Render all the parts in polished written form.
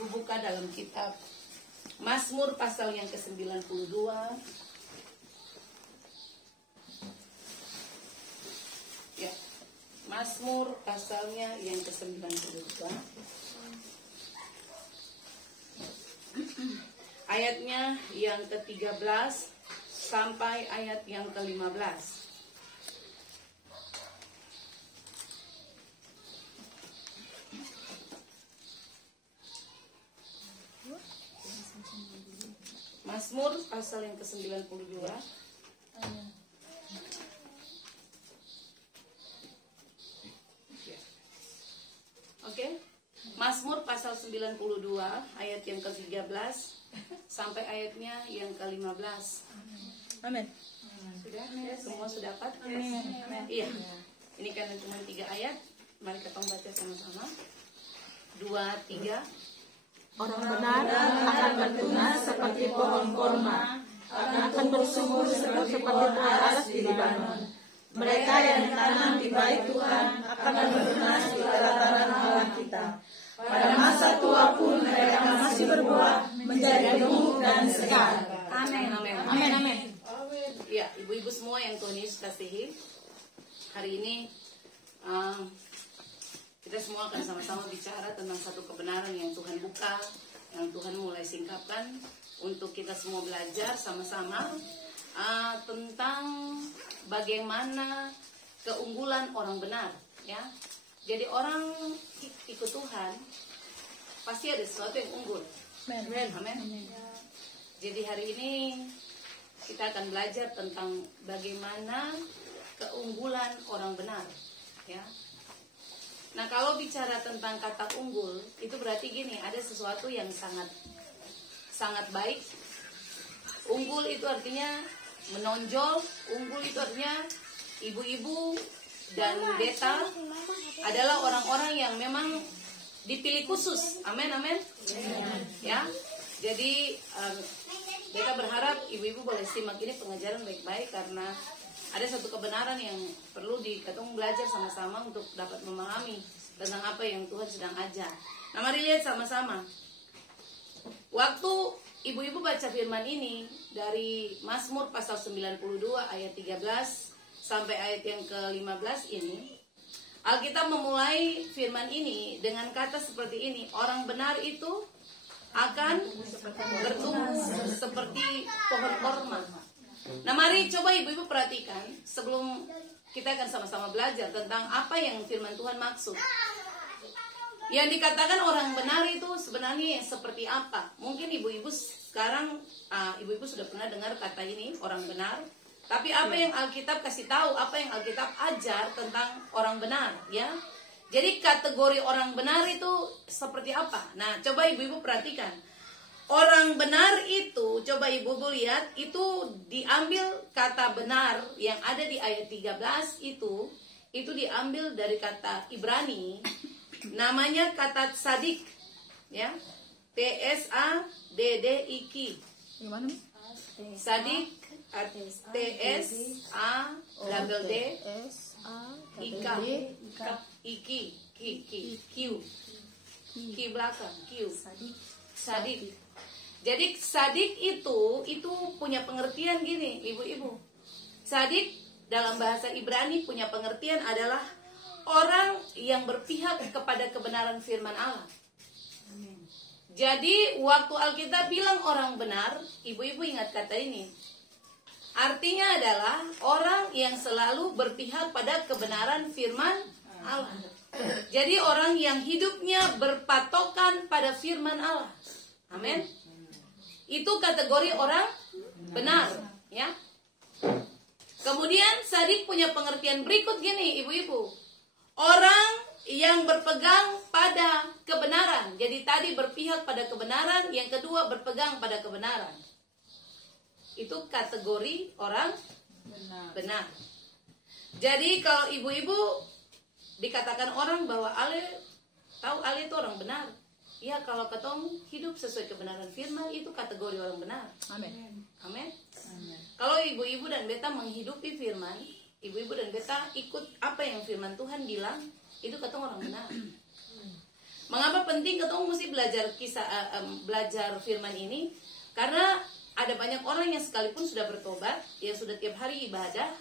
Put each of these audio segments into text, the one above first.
Ibu buka dalam kitab Mazmur pasal yang ke-92. Ya, Mazmur pasalnya yang ke-92. Ayatnya yang ke-13 sampai ayat yang ke-15. Mazmur pasal yang ke-92. Oke. Mazmur pasal 92 ayat yang ke-13 sampai ayatnya yang ke-15. Amin. Sudah? Semua sudah dapat? Amin. Iya. Ini karena cuma 3 ayat. Mari kita baca sama-sama. 2, 3. Orang benar akan bertunas seperti pohon korma, akan bersumur seperti buah aras di Libanon. Mereka yang ditanam di bait Tuhan akan bertunas di dataran Allah kita. Pada masa tua pun mereka masih berbuah menjadi tumbuh dan segar. Amin. Amin. Amin. Amin. Ya, ibu-ibu semua yang Tuhan Yesus kasihi, hari ini kita semua akan sama-sama bicara tentang satu kebenaran yang Tuhan buka, yang Tuhan mulai singkapkan untuk kita semua belajar sama-sama tentang bagaimana keunggulan orang benar, ya. Jadi orang ikut Tuhan pasti ada sesuatu yang unggul. Amin. Jadi hari ini kita akan belajar tentang bagaimana keunggulan orang benar, ya. Nah, kalau bicara tentang kata unggul, itu berarti gini, ada sesuatu yang sangat baik. Unggul itu artinya menonjol, unggul itu artinya ibu-ibu dan beta adalah orang-orang yang memang dipilih khusus. Amin, amin. Ya. Jadi beta berharap ibu-ibu boleh simak ini pengajaran baik-baik karena ada satu kebenaran yang perlu kita belajar sama-sama untuk dapat memahami tentang apa yang Tuhan sedang ajar. Nah, mari lihat sama-sama. Waktu ibu-ibu baca firman ini dari Mazmur pasal 92 ayat 13 sampai ayat yang ke-15 ini, Alkitab memulai firman ini dengan kata seperti ini, orang benar itu akan bertumbuh seperti pohon korma. Nah, mari coba ibu-ibu perhatikan sebelum kita akan sama-sama belajar tentang apa yang firman Tuhan maksud. Yang dikatakan orang benar itu sebenarnya seperti apa? Mungkin ibu-ibu sekarang, ibu-ibu sudah pernah dengar kata ini, orang benar. Tapi apa yang Alkitab kasih tahu, apa yang Alkitab ajar tentang orang benar, ya? Jadi kategori orang benar itu seperti apa? Nah, coba ibu-ibu perhatikan. Orang benar itu, coba ibu-ibu lihat, itu diambil kata benar yang ada di ayat 13 itu diambil dari kata Ibrani, namanya kata tsadik, ya, T-S-A-D-D-I-K. Gimana nih? Tsadik, T-S-A-D-D-I-K, Q belakang, Q, tsadik. Jadi tsadik itu punya pengertian gini, ibu-ibu. Tsadik dalam bahasa Ibrani punya pengertian adalah orang yang berpihak kepada kebenaran firman Allah. Jadi waktu Alkitab bilang orang benar, ibu-ibu ingat kata ini. Artinya adalah orang yang selalu berpihak pada kebenaran firman Allah. Jadi orang yang hidupnya berpatokan pada firman Allah. Amin. Itu kategori orang benar, ya. Kemudian tsadik punya pengertian berikut gini, ibu-ibu. Orang yang berpegang pada kebenaran. Jadi tadi berpihak pada kebenaran, yang kedua berpegang pada kebenaran. Itu kategori orang benar. Jadi kalau ibu-ibu dikatakan orang bahwa Ale itu orang benar. Ya, kalau ketong hidup sesuai kebenaran firman, itu kategori orang benar. Amin. Amin. Kalau ibu-ibu dan beta menghidupi firman, ibu-ibu dan beta ikut apa yang firman Tuhan bilang, itu ketong orang benar. Mengapa penting ketemu mesti belajar belajar firman ini? Karena ada banyak orang yang sekalipun sudah bertobat, yang sudah tiap hari ibadah,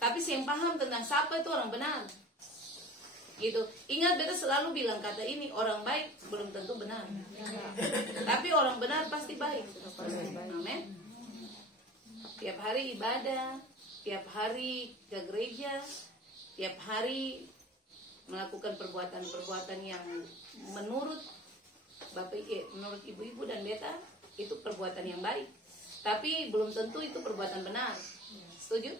tapi yang paham tentang siapa itu orang benar. Gitu. Ingat, beta selalu bilang kata ini, orang baik belum tentu benar. Tapi orang benar pasti baik. Amin. Tiap hari ibadah, tiap hari ke gereja, tiap hari melakukan perbuatan-perbuatan yang menurut menurut ibu-ibu dan beta itu perbuatan yang baik, tapi belum tentu itu perbuatan benar. Setuju?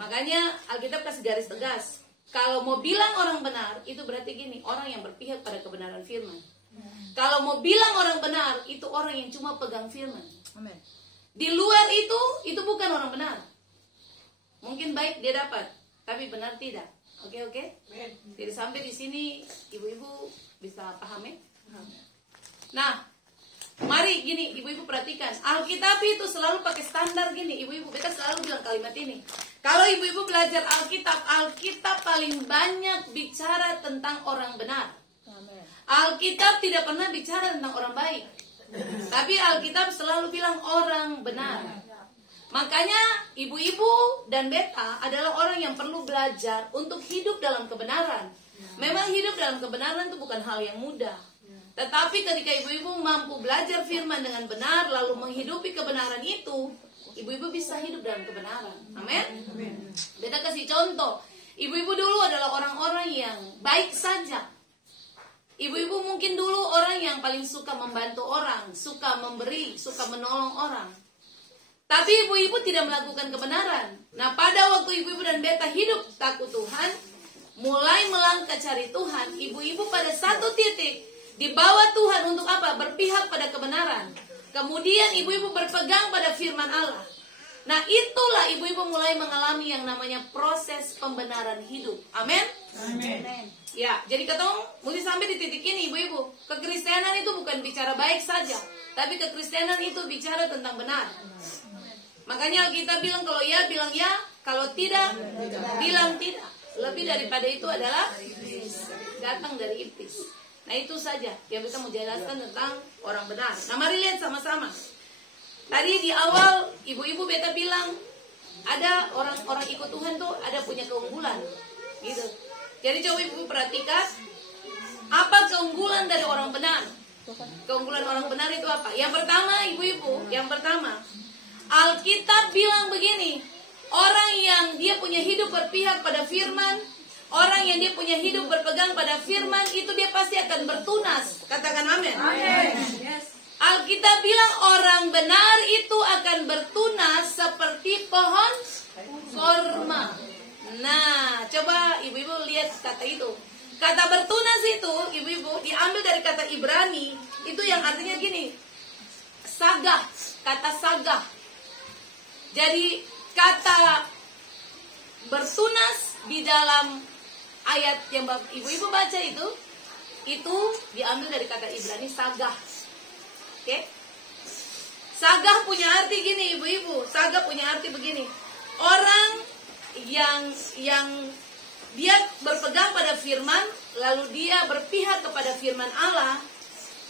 Makanya Alkitab kasih garis tegas, kalau mau bilang orang benar itu berarti gini, orang yang berpihak pada kebenaran firman. Kalau mau bilang orang benar itu orang yang cuma pegang firman. Di luar itu bukan orang benar. Mungkin baik dia dapat, tapi benar tidak. Oke. Jadi sampai di sini ibu-ibu bisa paham ya? Nah, mari gini ibu-ibu perhatikan. Alkitab itu selalu pakai standar gini. Ibu-ibu kita selalu bilang kalimat ini. Kalau ibu-ibu belajar Alkitab paling banyak bicara tentang orang benar. Alkitab tidak pernah bicara tentang orang baik. Tapi Alkitab selalu bilang orang benar. Makanya ibu-ibu dan beta adalah orang yang perlu belajar untuk hidup dalam kebenaran. Memang hidup dalam kebenaran itu bukan hal yang mudah. Tetapi ketika ibu-ibu mampu belajar firman dengan benar lalu menghidupi kebenaran itu, ibu-ibu bisa hidup dalam kebenaran. Amin. Beta kasih contoh. Ibu-ibu dulu adalah orang-orang yang baik saja. Ibu-ibu mungkin dulu orang yang paling suka membantu orang, suka memberi, suka menolong orang. Tapi ibu-ibu tidak melakukan kebenaran. Nah, pada waktu ibu-ibu dan beta hidup takut Tuhan, mulai melangkah cari Tuhan, ibu-ibu pada satu titik dibawa Tuhan untuk apa? Berpihak pada kebenaran. Kemudian ibu-ibu berpegang pada firman Allah. Nah, itulah ibu-ibu mulai mengalami yang namanya proses pembenaran hidup. Amin? Amin. Ya, jadi ketemu mesti sampai di titik ini ibu-ibu. Kekristenan itu bukan bicara baik saja, tapi kekristenan itu bicara tentang benar. Makanya kita bilang kalau ya, bilang ya. Kalau tidak, bilang tidak. Lebih daripada itu adalah datang dari iblis. Nah, itu saja yang kita mau jelaskan tentang orang benar. Nah, mari lihat sama-sama. Tadi di awal ibu-ibu beta bilang ada orang-orang ikut Tuhan tuh ada punya keunggulan. Gitu. Jadi coba ibu perhatikan apa keunggulan dari orang benar. Keunggulan orang benar itu apa? Yang pertama ibu-ibu, yang pertama Alkitab bilang begini, orang yang dia punya hidup berpihak pada firman, orang yang dia punya hidup berpegang pada firman, itu dia pasti akan bertunas. Katakan amin. Alkitab bilang orang benar itu akan bertunas seperti pohon korma. Nah, coba ibu-ibu lihat kata itu. Kata bertunas itu, ibu-ibu, diambil dari kata Ibrani, itu yang artinya gini, sagah, kata sagah. Jadi kata bertunas di dalam ayat yang ibu-ibu baca itu diambil dari kata Ibrani sagah. Oke? Sagah punya arti gini ibu-ibu, sagah punya arti begini. Orang yang dia berpegang pada firman, lalu dia berpihak kepada firman Allah,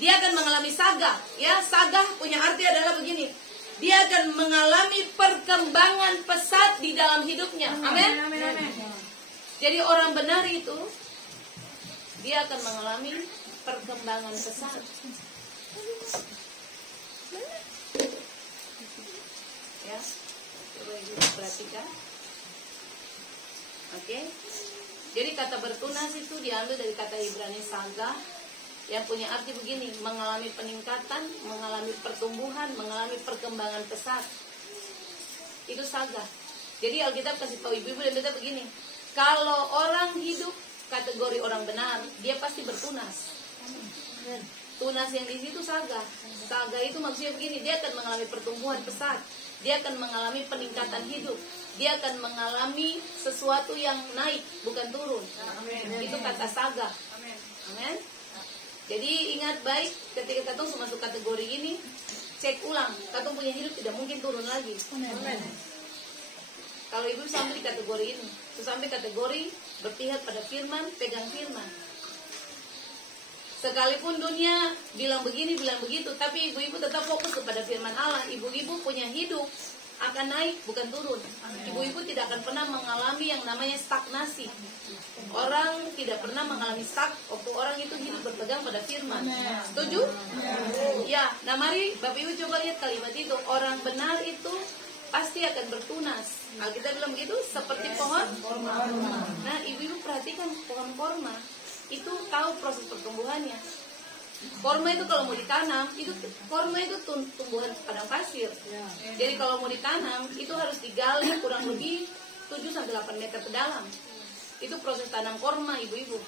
dia akan mengalami sagah. Ya, sagah punya arti adalah begini. Dia akan mengalami perkembangan pesat di dalam hidupnya. Amin. Jadi orang benar itu dia akan mengalami perkembangan pesat. Ya, coba ibu perhatikan. Oke. Jadi kata bertunas itu diambil dari kata Ibrani sagah, yang punya arti begini, mengalami peningkatan, mengalami pertumbuhan, mengalami perkembangan pesat. Itu sagah. Jadi Alkitab kasih tahu ibu-ibu dan beta begini, kalau orang hidup kategori orang benar, dia pasti bertunas. Tunas yang di situ sagah. Sagah itu maksudnya begini, dia akan mengalami pertumbuhan pesat, dia akan mengalami peningkatan hidup, dia akan mengalami sesuatu yang naik, bukan turun. Itu kata sagah. Amin. Jadi ingat baik, ketika katong masuk kategori ini, cek ulang, katong punya hidup tidak mungkin turun lagi. Amen. Kalau ibu sampai di kategori ini, sampai kategori berpihak pada firman, pegang firman. Sekalipun dunia bilang begini, bilang begitu, tapi ibu-ibu tetap fokus kepada firman Allah. Ibu-ibu punya hidup akan naik, bukan turun. Ibu-ibu tidak akan pernah mengalami yang namanya stagnasi. Orang tidak pernah mengalami stuck waktu orang itu hidup berpegang pada firman. Setuju? Ya, nah mari Bapak Ibu coba lihat kalimat itu. Orang benar itu pasti akan bertunas. Alkitab bilang begitu, seperti pohon. Nah, ibu-ibu perhatikan pohon korma itu tahu proses pertumbuhannya. Korma itu kalau mau ditanam, korma itu tumbuhan padang pasir. Jadi kalau mau ditanam, itu harus digali kurang lebih 7-8 meter ke dalam. Itu proses tanam korma, ibu-ibu.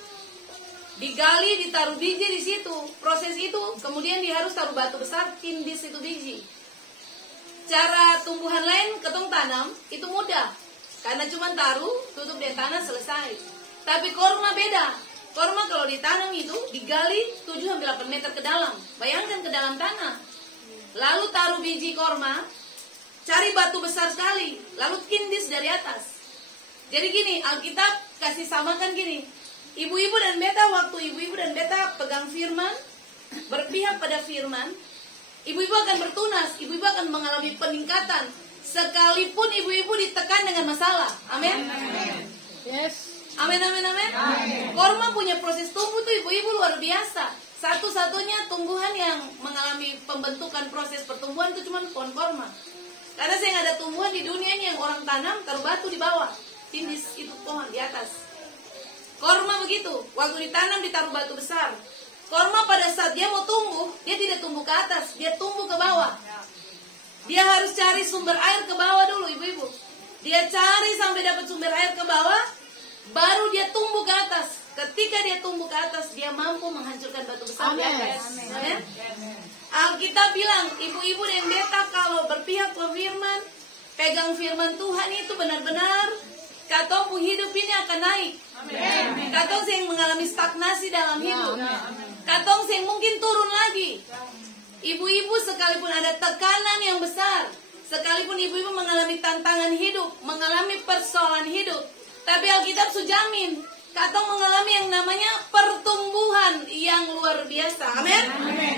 Digali, ditaruh biji di situ. Proses itu, kemudian dia harus taruh batu besar, tindis itu biji. Cara tumbuhan lain ketong tanam itu mudah, karena cuma taruh, tutup dan tanah, selesai. Tapi korma beda. Korma kalau ditanam itu digali 7-8 meter ke dalam. Bayangkan ke dalam tanah. Lalu taruh biji korma, cari batu besar sekali, lalu tindis dari atas. Jadi gini, Alkitab kasih samakan gini. Ibu-ibu dan beta, waktu ibu-ibu dan beta pegang firman, berpihak pada firman, ibu-ibu akan bertunas, ibu-ibu akan mengalami peningkatan. Sekalipun ibu-ibu ditekan dengan masalah. Amin. Yes. Amin, amin, amin. Korma punya proses tumbuh tuh ibu-ibu luar biasa. Satu-satunya tumbuhan yang mengalami pembentukan proses pertumbuhan itu cuma pohon korma. Karena saya nggak ada tumbuhan di dunia ini yang orang tanam taruh batu di bawah, tindis itu pohon di atas. Korma begitu, waktu ditanam ditaruh batu besar. Korma pada saat dia mau tumbuh, dia tidak tumbuh ke atas, dia tumbuh ke bawah. Dia harus cari sumber air ke bawah dulu, ibu-ibu. Dia cari sampai dapat sumber air ke bawah, baru dia tumbuh ke atas. Ketika dia tumbuh ke atas, dia mampu menghancurkan batu besar di atas. Amin. Alkitab bilang, ibu-ibu dan beta kalau berpihak ke firman, pegang firman Tuhan itu benar-benar, katong hidup ini akan naik. Katong yang mengalami stagnasi dalam hidup. Katong yang mungkin turun lagi. Ibu-ibu sekalipun ada tekanan yang besar, sekalipun ibu-ibu mengalami tantangan hidup, mengalami persoalan hidup, tapi Alkitab sujamin, katong mengalami yang namanya pertumbuhan yang luar biasa. Amin.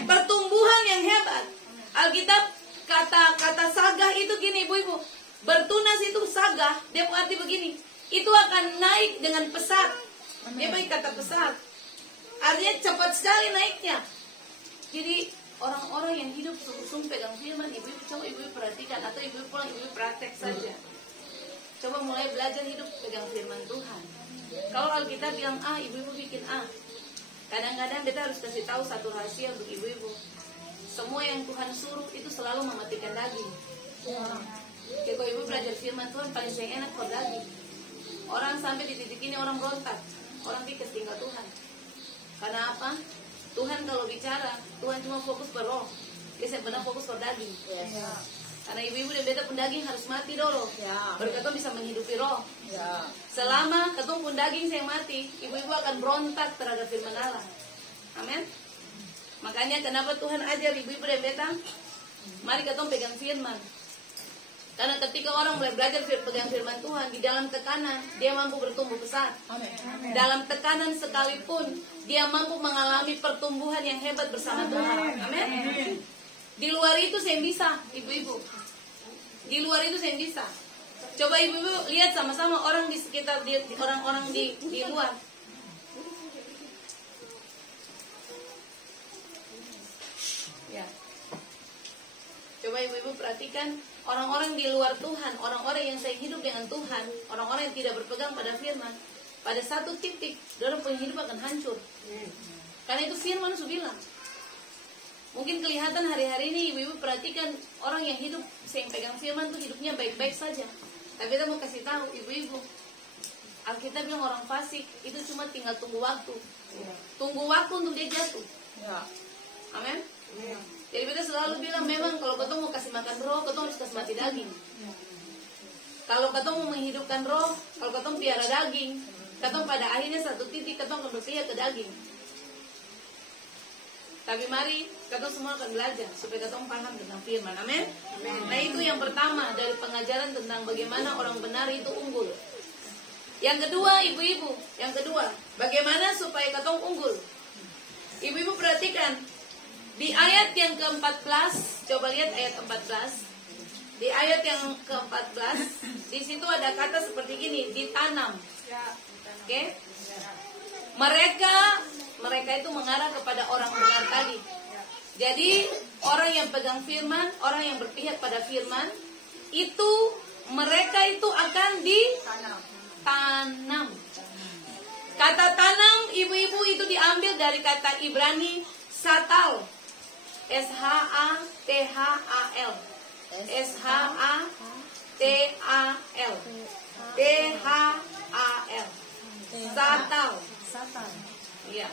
Pertumbuhan yang hebat. Alkitab kata sagah itu gini, ibu-ibu. Bertunas itu sagah, dia berarti begini. Itu akan naik dengan pesat. Dia pakai kata pesat. Artinya cepat sekali naiknya. Jadi orang-orang yang hidup sungguh-sungguh pegang firman, ibu-ibu coba ibu-ibu perhatikan, atau ibu-ibu pulang ibu-ibu praktek saja. Coba mulai belajar hidup pegang firman Tuhan. Kalau Alkitab bilang A, ibu-ibu bikin A. Kadang-kadang kita harus kasih tahu satu rahasia untuk ibu-ibu. Semua yang Tuhan suruh itu selalu mematikan daging. Jadi kalau ibu belajar firman Tuhan, paling saya enak kalau daging. Orang sampai di titik ini orang berontak, orang pikir tinggal Tuhan. Karena apa? Tuhan kalau bicara, Tuhan cuma fokus ke roh. Dia sebenarnya fokus ke daging. Karena ibu-ibu dan beta pun daging harus mati dulu. Baru ketong bisa menghidupi roh. Selama ketong pun daging yang mati, ibu-ibu akan berontak terhadap firman Allah. Amin. Makanya kenapa Tuhan ajar ibu-ibu dan beta, mari ketong pegang firman. Karena ketika orang mulai belajar pegang firman Tuhan, di dalam tekanan dia mampu bertumbuh pesat. Dalam tekanan sekalipun dia mampu mengalami pertumbuhan yang hebat bersama Tuhan. Amin. Di luar itu saya bisa, ibu-ibu. Di luar itu saya bisa. Coba ibu-ibu lihat sama-sama orang di sekitar orang-orang di luar. Ya. Coba ibu-ibu perhatikan orang-orang di luar Tuhan, orang-orang yang saya hidup dengan Tuhan, orang-orang yang tidak berpegang pada firman, pada satu titik, dalam punya hidup akan hancur. Karena itu firman sudah bilang. Mungkin kelihatan hari-hari ini ibu-ibu perhatikan orang yang hidup, yang pegang firman tuh hidupnya baik-baik saja. Tapi kita mau kasih tahu ibu-ibu, Alkitab bilang orang fasik itu cuma tinggal tunggu waktu. Tunggu waktu untuk dia jatuh. Amin. Jadi kita selalu bilang memang kalau ketong mau kasih makan roh, ketong harus kasih mati daging. Kalau ketong mau menghidupkan roh, kalau ketong piara daging, ketong pada akhirnya satu titik ketong akan berpihak ke daging. Tapi mari ketong semua akan belajar supaya ketong paham tentang firman. Amin. Nah itu yang pertama dari pengajaran tentang bagaimana orang benar itu unggul. Yang kedua ibu-ibu, yang kedua bagaimana supaya ketong unggul. Ibu-ibu perhatikan di ayat yang ke-14, coba lihat ayat 14. Di ayat yang ke-14, di situ ada kata seperti gini, ditanam. Oke? Mereka itu mengarah kepada orang benar tadi. Jadi orang yang pegang firman, orang yang berpihak pada firman, itu mereka itu akan ditanam. Kata tanam, ibu-ibu, itu diambil dari kata Ibrani satal. S-H-A-T-H-A-L. S-H-A-T-A-L. T-H-A-L. Satal. Iya.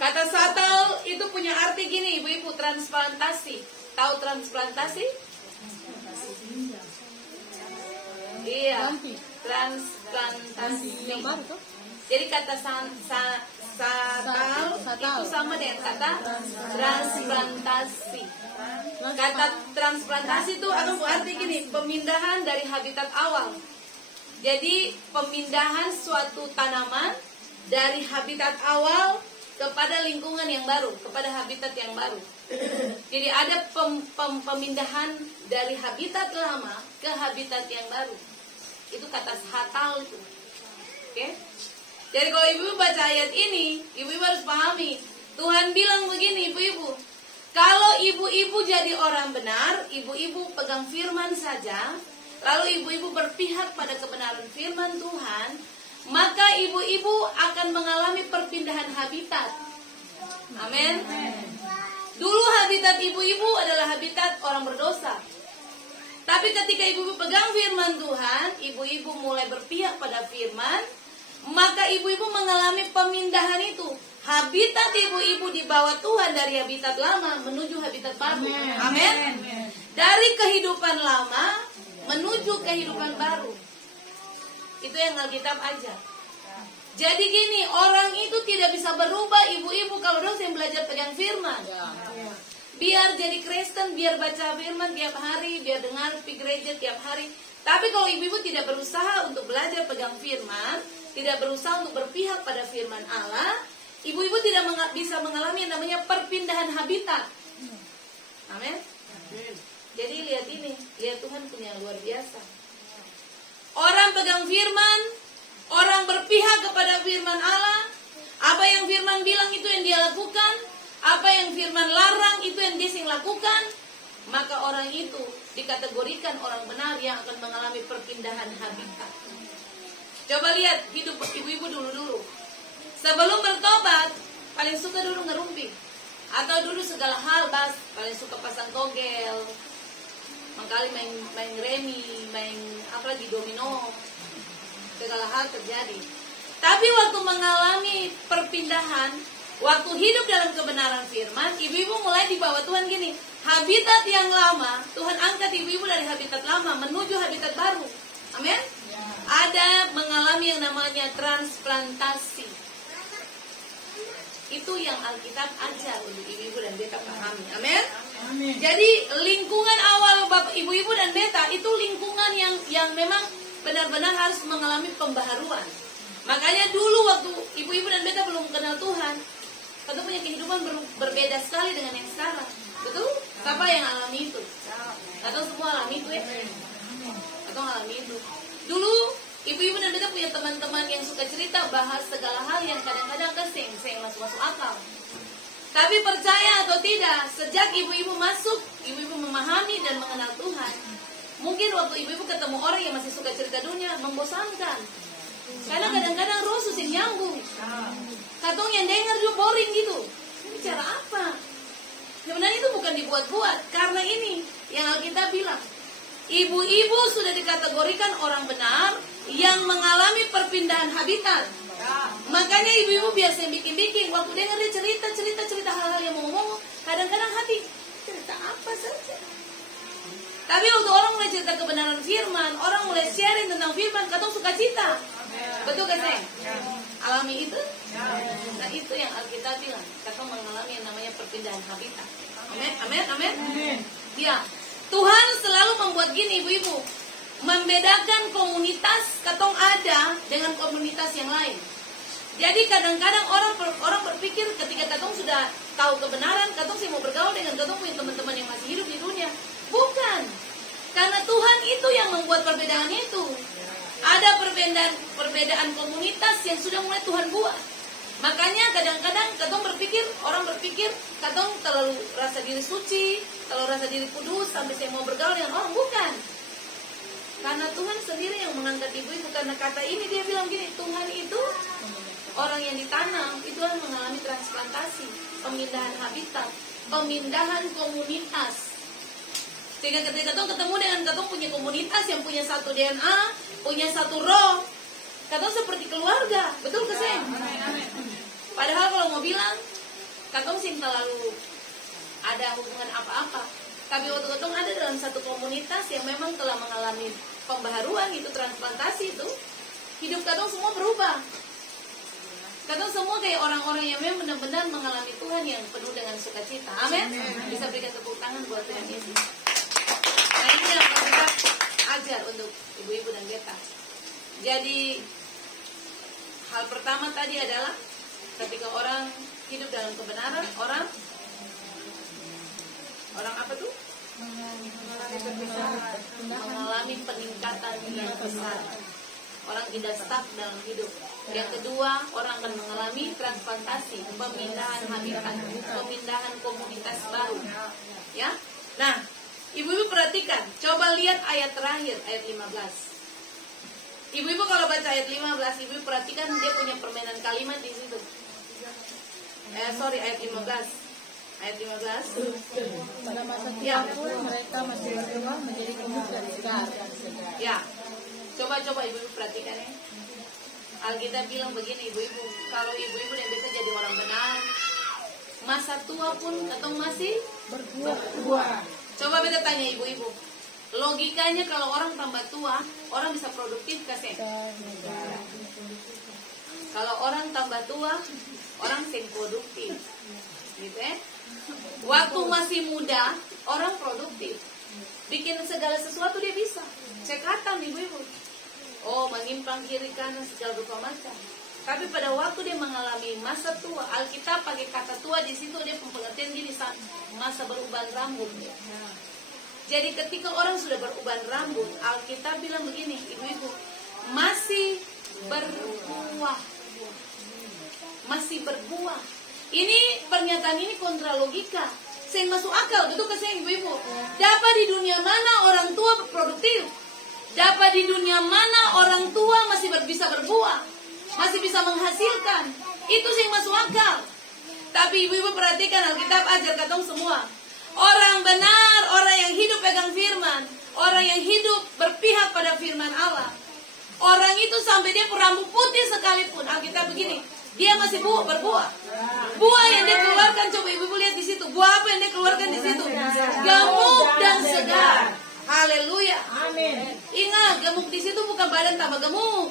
Kata satal itu punya arti gini, ibu-ibu, transplantasi. Tahu transplantasi? Iya, transplantasi. Jadi kata satal itu sama dengan kata transplantasi. Kata transplantasi itu apa arti gini, pemindahan dari habitat awal. Jadi pemindahan suatu tanaman dari habitat awal kepada lingkungan yang baru, kepada habitat yang baru. Jadi ada pemindahan dari habitat lama ke habitat yang baru. Itu kata satal itu. Oke? Jadi kalau ibu baca ayat ini, ibu harus pahami, Tuhan bilang begini, ibu-ibu, kalau ibu-ibu jadi orang benar, ibu-ibu pegang firman saja, lalu ibu-ibu berpihak pada kebenaran firman Tuhan, maka ibu-ibu akan mengalami perpindahan habitat. Amin. Dulu habitat ibu-ibu adalah habitat orang berdosa. Tapi ketika ibu-ibu pegang firman Tuhan, ibu-ibu mulai berpihak pada firman, maka ibu-ibu mengalami pemindahan itu. Habitat ibu-ibu di bawah Tuhan dari habitat lama menuju habitat baru. Amin. Dari kehidupan lama menuju kehidupan baru. Itu yang Alkitab ajar. Jadi gini, orang itu tidak bisa berubah, ibu-ibu, kalau dosen belajar pegang firman. Biar jadi Kristen, biar baca firman tiap hari, biar dengar di gereja tiap hari. Tapi kalau ibu-ibu tidak berusaha untuk belajar pegang firman, tidak berusaha untuk berpihak pada firman Allah, ibu-ibu tidak bisa mengalami yang namanya perpindahan habitat. Amin. Jadi lihat ini, lihat Tuhan punya luar biasa. Orang pegang firman, orang berpihak kepada firman Allah, apa yang firman bilang itu yang dia lakukan, apa yang firman larang itu yang dia lakukan, maka orang itu dikategorikan orang benar yang akan mengalami perpindahan habitat. Coba lihat hidup ibu-ibu dulu-dulu. Sebelum bertobat, paling suka dulu ngerumpi. Atau dulu segala hal, paling suka pasang togel, mengkali main remi, main apa lagi domino, segala hal terjadi. Tapi waktu mengalami perpindahan, waktu hidup dalam kebenaran firman, ibu-ibu mulai dibawa Tuhan gini, habitat yang lama, Tuhan angkat ibu-ibu dari habitat lama menuju habitat baru. Amin. Ada mengalami yang namanya transplantasi. Itu yang Alkitab ajar untuk ibu-ibu dan beta pahami. Amin. Jadi lingkungan awal bapak ibu-ibu dan beta itu lingkungan yang memang benar-benar harus mengalami pembaharuan. Makanya dulu waktu ibu-ibu dan beta belum kenal Tuhan, kita punya kehidupan berbeda sekali dengan yang sekarang. Betul? Siapa yang alami itu? Atau semua alami itu ya? Atau alami itu? Dulu ibu-ibu dan beta punya teman-teman yang suka cerita, bahas segala hal yang kadang-kadang keseng masuk akal. Tapi percaya atau tidak, sejak ibu-ibu masuk, ibu-ibu memahami dan mengenal Tuhan, mungkin waktu ibu-ibu ketemu orang yang masih suka cerita dunia, membosankan. Karena kadang-kadang roh susah nyambung. Katong yang dengar juga boring gitu. Ini bicara apa? Sebenarnya itu bukan dibuat-buat. Karena ini yang Alkitab bilang, ibu-ibu sudah dikategorikan orang benar yang mengalami perpindahan habitat. Makanya ibu-ibu biasa yang bikin-bikin. Waktu dengar dia cerita hal-hal yang mau ngomong, kadang-kadang hati, cerita apa saja. Tapi waktu orang mulai cerita kebenaran firman, orang mulai sharing tentang firman, katong suka cita. Betul kan, Seng? Alami itu? Nah, itu yang Alkitab bilang, katong mengalami yang namanya perpindahan habitat. Amin. Ya, Tuhan selalu membuat gini, ibu-ibu, membedakan komunitas katong ada dengan komunitas yang lain. Jadi kadang-kadang orang berpikir ketika katong sudah tahu kebenaran, katong sih mau bergaul dengan katong punya teman-teman yang masih hidup di dunia. Bukan. Karena Tuhan itu yang membuat perbedaan itu. Ada perbedaan komunitas yang sudah mulai Tuhan buat. Makanya kadang-kadang orang berpikir katong terlalu rasa diri suci, terlalu rasa diri kudus sampai saya mau bergaul dengan orang. Bukan. Karena Tuhan sendiri yang mengangkat ibu-ibu. Karena kata ini dia bilang gini, Tuhan itu orang yang ditanam itu kan mengalami transplantasi, pemindahan habitat, pemindahan komunitas. Sehingga ketika katong ketemu dengan katong punya komunitas yang punya satu DNA, punya satu roh, katong seperti keluarga, betul ke Seng? Padahal kalau mau bilang, katong sih terlalu ada hubungan apa-apa. Tapi waktu katong ada dalam satu komunitas yang memang telah mengalami pembaharuan itu, transplantasi itu, hidup katong semua berubah. Katong semua kayak orang-orang yang memang benar-benar mengalami Tuhan yang penuh dengan sukacita. Amin. Bisa berikan tepuk tangan buat Tuhan Yesus. Nah ini yang kita ajar untuk ibu-ibu dan beta. Jadi hal pertama tadi adalah ketika orang hidup dalam kebenaran, orang apa tuh? Mengalami peningkatan yang besar. Orang tidak stuck dalam hidup. Yang kedua, orang akan mengalami transplantasi, pemindahan habitat, pemindahan komunitas baru. Ya. Nah, ibu-ibu perhatikan, coba lihat ayat terakhir, ayat 15. Ibu-ibu kalau baca ayat 15, ibu-ibu perhatikan dia punya permainan kalimat di situ. Ayat 15. Ayat 15. Pada masa Ya. mereka masih berubah menjadi kudus dan segar. Ya. Coba ibu-ibu perhatikan ya. Alkitab bilang begini ibu-ibu, kalau ibu-ibu dan beta jadi orang benar, masa tua pun katong masih berbuah. Coba beta tanya ibu-ibu, logikanya kalau orang tambah tua, orang bisa produktif kasih? Kalau orang tambah tua, orang sing produktif, gitu ya? Waktu masih muda, orang produktif, bikin segala sesuatu dia bisa. Cekatan ibu-ibu. Oh, menyimpang kiri kanan segala rupa macam. Tapi pada waktu dia mengalami masa tua, Alkitab pakai kata tua di situ dia pengertian gini, masa beruban rambut. Jadi ketika orang sudah beruban rambut, Alkitab bilang begini, ibu-ibu, masih berbuah. Masih berbuah. Ini pernyataan ini kontra logika. Saya masuk akal, betul ke saya ibu-ibu? Dapat di dunia mana orang tua produktif? Dapat di dunia mana orang tua masih bisa berbuah, masih bisa menghasilkan? Itu sih masuk akal. Tapi ibu-ibu perhatikan Alkitab ajar katong semua. Orang benar, orang yang hidup pegang firman, orang yang hidup berpihak pada firman Allah. Orang itu sampai dia rambut putih sekalipun, Alkitab begini, dia masih berbuah. Buah yang dia keluarkan, coba ibu-ibu lihat di situ. Buah apa yang dia keluarkan di situ? Gemuk dan segar. Haleluya. Amin. Ingat, gemuk di situ bukan badan tambah gemuk.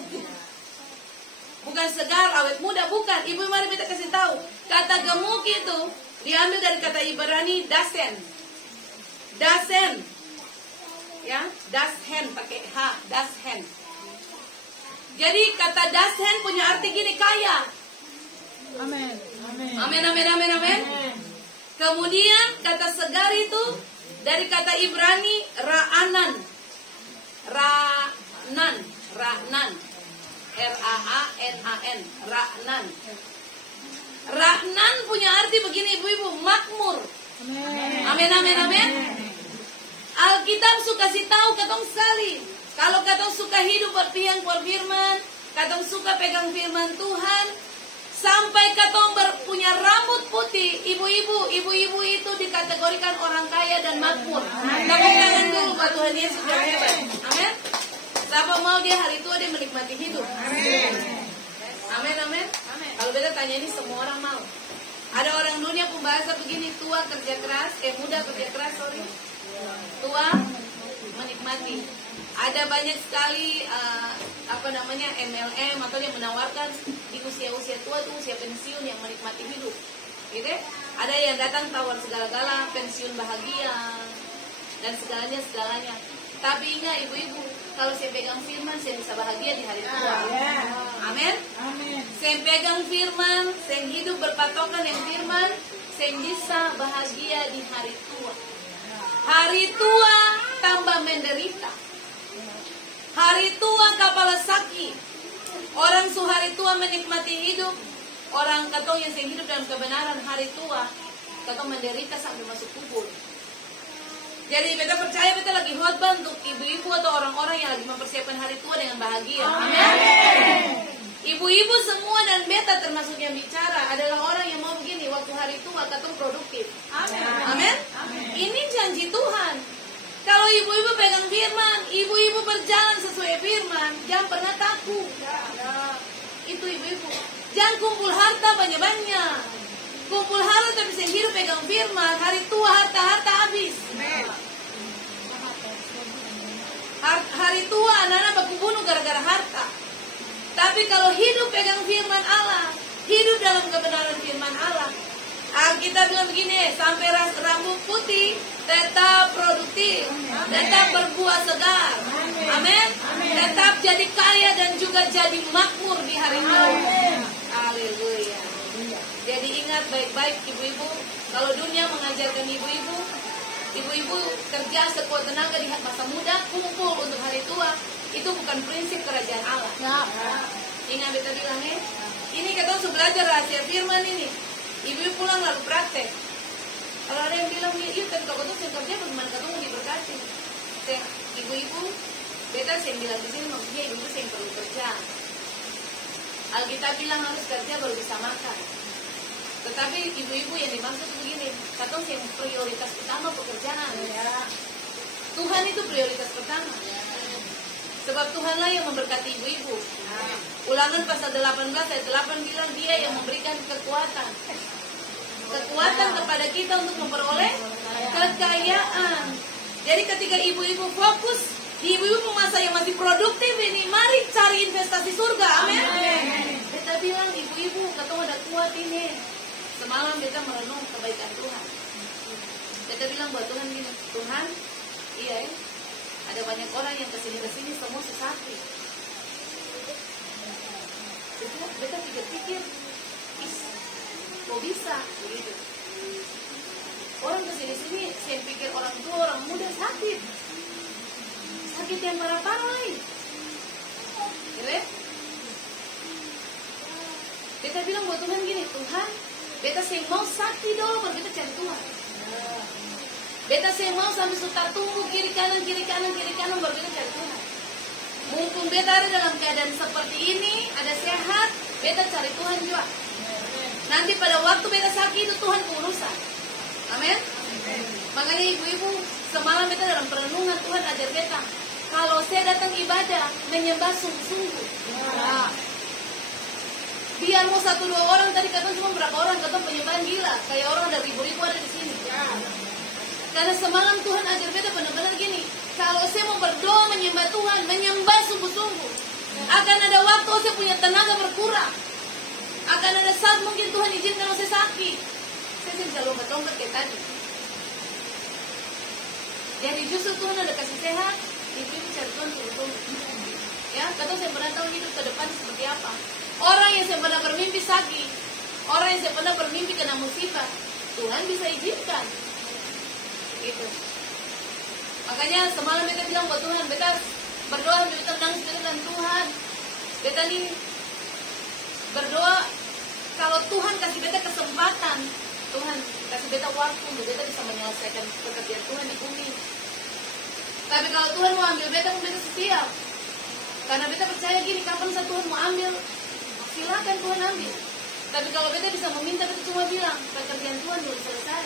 Bukan segar, awet muda, bukan. Ibu mari kita kasih tahu. Kata gemuk itu diambil dari kata Ibrani dasen. Dasen. Ya, dashen pakai H, dashen. Jadi kata dashen punya arti gini, kaya. Amin. Amin, amin, amin, amin. Kemudian kata segar itu dari kata Ibrani ra'anan. Ra'nan. R-A-A-N-A-N. Ra'nan. Ra'nan punya arti begini ibu-ibu, makmur. Amin, amin, amin. Alkitab suka kasih tahu katong sekali. Kalau katong suka hidup berpihak firman, katong suka pegang firman Tuhan, sampai katong punya rambut putih, ibu-ibu itu dikategorikan orang kaya dan makmur. Tepuk tangan dulu buat Tuhan Yesus yang hebat. Amin. Siapa mau dia hari tua dia menikmati hidup. Amin. Amin, amin. Kalau beta tanya ini semua orang mau. Ada orang dunia pembahasa begini, tua kerja keras, muda kerja keras, tua menikmati. Ada banyak sekali MLM atau yang menawarkan di usia-usia tua itu usia pensiun yang menikmati hidup, gitu. Ada yang datang tawar segala-gala, pensiun bahagia dan segalanya. Tapi ingat ibu-ibu, kalau saya pegang firman, saya bisa bahagia di hari tua. Amin. Saya pegang firman, saya hidup berpatokan yang firman, saya bisa bahagia di hari tua. Hari tua tambah menderita. Hari tua kepala sakit. Orang su hari tua menikmati hidup. Orang katong yang saya hidup dalam kebenaran hari tua, katong menderita sampai masuk kubur. Jadi beta percaya beta lagi khotbah untuk ibu-ibu atau orang-orang yang lagi mempersiapkan hari tua dengan bahagia. Amin. Ibu-ibu semua dan beta termasuk yang bicara adalah orang yang mau begini, waktu hari tua katong produktif. Amin. Ini janji Tuhan. Kalau ibu-ibu pegang firman, ibu-ibu berjalan sesuai firman, jangan pernah takut. Itu ibu-ibu. Jangan kumpul harta banyak-banyak. Kumpul harta tapi saya hidup pegang firman, hari tua harta-harta habis. Hari tua anak-anak baku bunuh gara-gara harta. Tapi kalau hidup pegang firman Allah, hidup dalam kebenaran firman Allah, kita bilang begini, sampai rambut putih tetap produktif, tetap berbuah segar. Amin. Tetap jadi kaya dan juga jadi makmur di hari tua. Haleluya. Jadi ingat baik-baik ibu-ibu, kalau dunia mengajarkan ibu-ibu, ibu-ibu kerja sekuat tenaga di masa muda, kumpul untuk hari tua, itu bukan prinsip kerajaan Allah. Ingat beta bilang ini kita harus belajar rahasia firman ini. Ibu-ibu pulang lalu praktek. Kalau ada yang bilang, iya kan kalau itu saya kerja bagaimana kamu diberkati? Ibu-ibu, beta saya bilang di sini maksudnya ibu-ibu saya perlu kerja. Alkitab bilang harus kerja baru bisa makan. Tetapi ibu-ibu yang dimaksud begini, katong yang prioritas utama pekerjaan. Tuhan itu prioritas pertama. Sebab Tuhanlah yang memberkati ibu-ibu. Ulangan pasal 18 ayat 8 bilang dia yang memberikan kekuatan. Kekuatan kepada kita untuk memperoleh kekayaan. Jadi ketika ibu-ibu fokus, ibu-ibu masa yang masih produktif ini, mari cari investasi surga. Amin. Kita bilang ibu-ibu, katong ada kuat ini. Semalam kita merenung kebaikan Tuhan. Kita bilang buat Tuhan gini, Tuhan, iya ya, ada banyak orang yang kesini-kesini semua sakit. Kita pikir-pikir, kok bisa begitu? Orang kesini-sini, saya pikir orang tua, orang muda sakit. Sakit yang parah-parah. Kita bilang buat Tuhan gini, Tuhan, beta saya mau sakit dong, baru beta cari Tuhan. Beta saya mau sampai suka tumbuh kiri kanan, baru beta cari Tuhan. Mumpung beta ada dalam keadaan seperti ini, ada sehat, beta cari Tuhan juga. Nanti pada waktu beta sakit itu Tuhan urusan. Amin. Makanya ibu-ibu, semalam beta dalam perenungan Tuhan ajar beta, kalau saya datang ibadah, menyembah sungguh-sungguh. Biar mau 1-2 orang, tadi katanya cuma berapa orang, katanya penyembahan gila, kayak orang ada ribu-ribu ada di sini. Karena semalam Tuhan ajar beta benar-benar gini, kalau saya mau berdoa menyembah Tuhan, menyembah sungguh-sungguh, akan ada waktu saya punya tenaga berkurang. Akan ada saat mungkin Tuhan izinkan kalau saya sakit, saya bisa lompat-lompat kayak tadi. Jadi justru Tuhan ada kasih sehat, ibu-ibu cari Tuhan sungguh-sungguh. Ya, katanya saya pernah tahu hidup ke depan seperti apa. Orang yang saya pernah bermimpi sakit, orang yang saya pernah bermimpi kena musibah, Tuhan bisa izinkan. Gitu. Makanya semalam beta bilang buat Tuhan, beta berdoa, beta nangis dengan Tuhan. Beta nih berdoa, kalau Tuhan kasih beta kesempatan, Tuhan kasih beta waktu untuk beta bisa menyelesaikan pekerjaan Tuhan di bumi. Tapi kalau Tuhan mau ambil beta, beta setia. Karena beta percaya gini, kapan saat Tuhan mau ambil, silakan Tuhan ambil. Tapi kalau beta bisa meminta, beta cuma bilang, pekerjaan Tuhan belum selesai.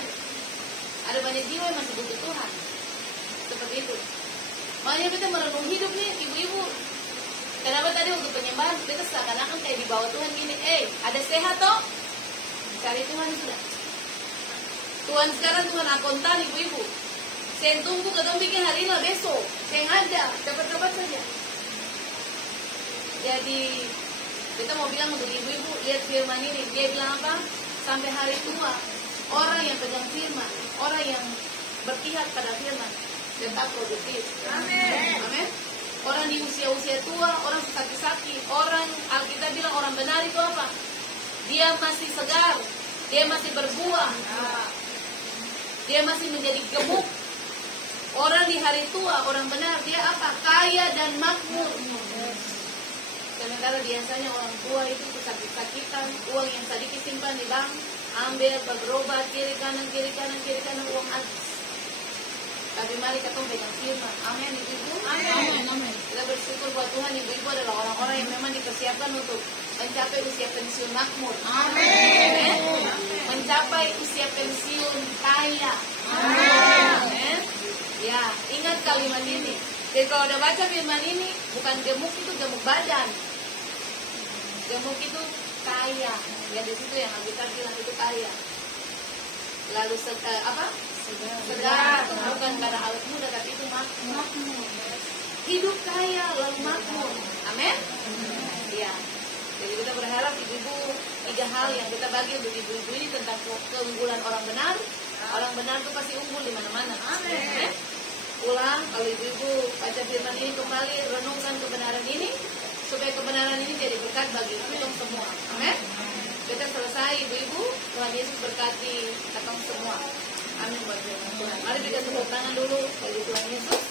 Ada banyak jiwa yang masih butuh Tuhan. Seperti itu. Makanya beta merenung hidup nih, ibu-ibu. Kenapa tadi untuk penyembahan, beta seakan-akan kayak di bawah Tuhan gini, ada sehat toh? Cari Tuhan sudah. Tuhan sekarang Tuhan akontan ibu-ibu. Saya tunggu ketemu bikin hari ini besok. Saya ada, dapat-dapat saja. Jadi kita mau bilang untuk ibu-ibu, lihat firman ini. Dia bilang apa? Sampai hari tua, orang yang pegang firman, orang yang berpihak pada firman, tetap produktif. Amin. Amin. Orang di usia-usia tua, orang sakit-sakit, orang Alkitab bilang orang benar itu apa? Dia masih segar, dia masih berbuah, dia masih menjadi gemuk. Orang di hari tua, orang benar, dia apa? Kaya dan makmur. Sementara biasanya orang tua itu sakit-sakitan, uang yang sedikit simpan di bank, ambil berobat kiri kanan, uang habis. Tapi mari kita pegang firman. Amin, ibu-ibu. Amin. Kita bersyukur buat Tuhan, ibu-ibu adalah orang-orang yang memang dipersiapkan untuk mencapai usia pensiun makmur. Amin. Mencapai usia pensiun kaya. Amin. Ya, ingat kalimat ini. Jadi kalau udah baca firman ini, bukan gemuk itu gemuk badan. Gemuk itu kaya. Ya di situ yang Alkitab bilang itu kaya. Lalu apa? Segar. Bukan karena awet muda, tapi itu makmur. Hidup kaya lalu makmur. Amin. Ya. Jadi kita berharap ibu-ibu 3 hal yang kita bagi untuk ibu-ibu ini tentang keunggulan orang benar. Orang benar itu pasti unggul di mana-mana. Amin. Ulang, kalau ibu-ibu baca firman ini kembali, renungkan kebenaran ini, supaya kebenaran ini jadi berkat bagi kita semua. Amin. Kita selesai ibu-ibu, Tuhan Yesus berkati kita semua. Amin buat Tuhan. Mari kita tepuk tangan dulu bagi Tuhan Yesus.